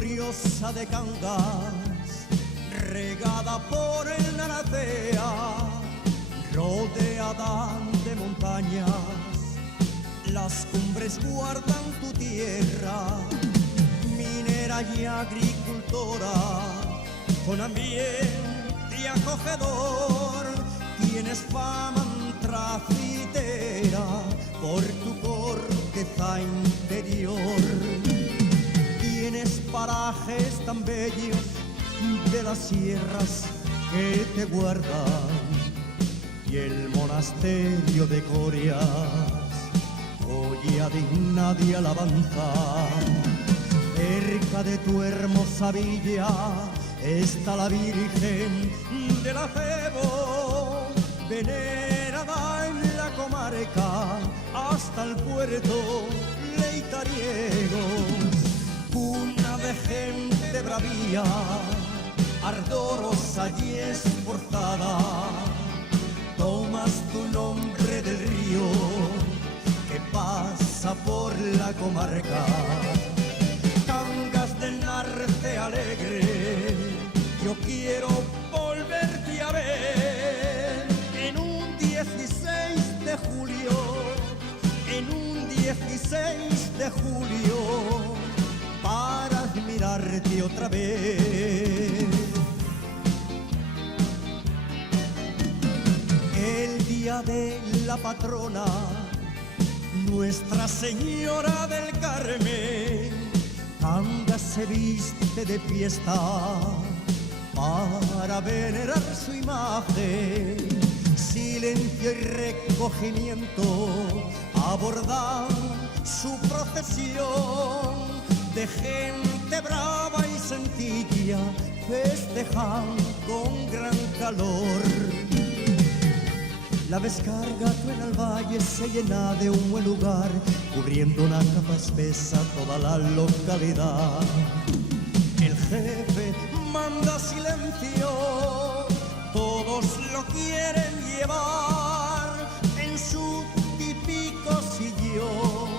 gloriosa de Cangas, regada por el Narcea, rodeada de montañas, las cumbres guardan tu tierra, minera y agricultora, con ambiente acogedor, tienes fama antracitera por tu corteza interior. Tienes parajes tan bellos de las sierras que te guardan y el monasterio de Corias, joya digna de alabanza. Cerca de tu hermosa villa está la Virgen del Acebo, venerada en la comarca hasta el puerto Leitariegos, cuna de gente bravía, ardorosa y esforzada. Tomas tu nombre del río que pasa por la comarca. Cangas del Narce alegre, yo quiero volverte a ver en un 16 de julio, en un 16 de julio, para admirarte otra vez. El día de la patrona, Nuestra Señora del Carmen, Cangas se viste de fiesta para venerar su imagen. Silencio y recogimiento abordan su procesión, de gente brava y sencilla festejan con gran calor. La descarga truena al valle, se llena de un buen lugar, cubriendo una capa espesa toda la localidad. El jefe manda silencio, todos lo quieren llevar en su típico sillón,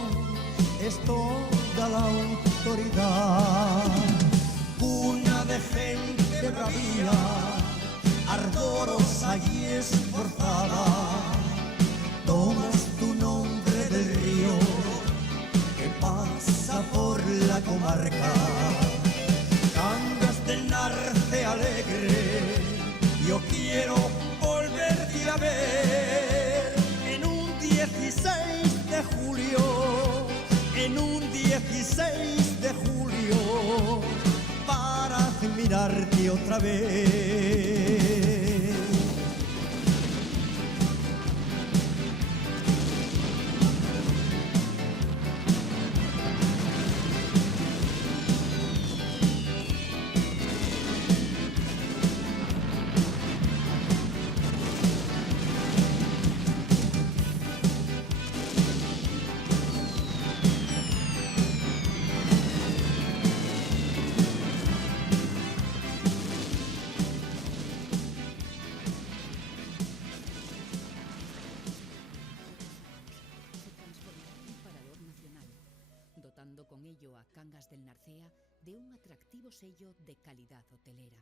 es toda la autoridad. Cuna de gente bravía, ardorosa y esforzada, tomas tu nombre del río que pasa por la comarca. Cangas del Narce alegre, yo quiero volverte a ver en un 16 de julio, en un 16 de julio, para admirarte otra vez. Dotando con ello a Cangas del Narcea de un atractivo sello de calidad hotelera.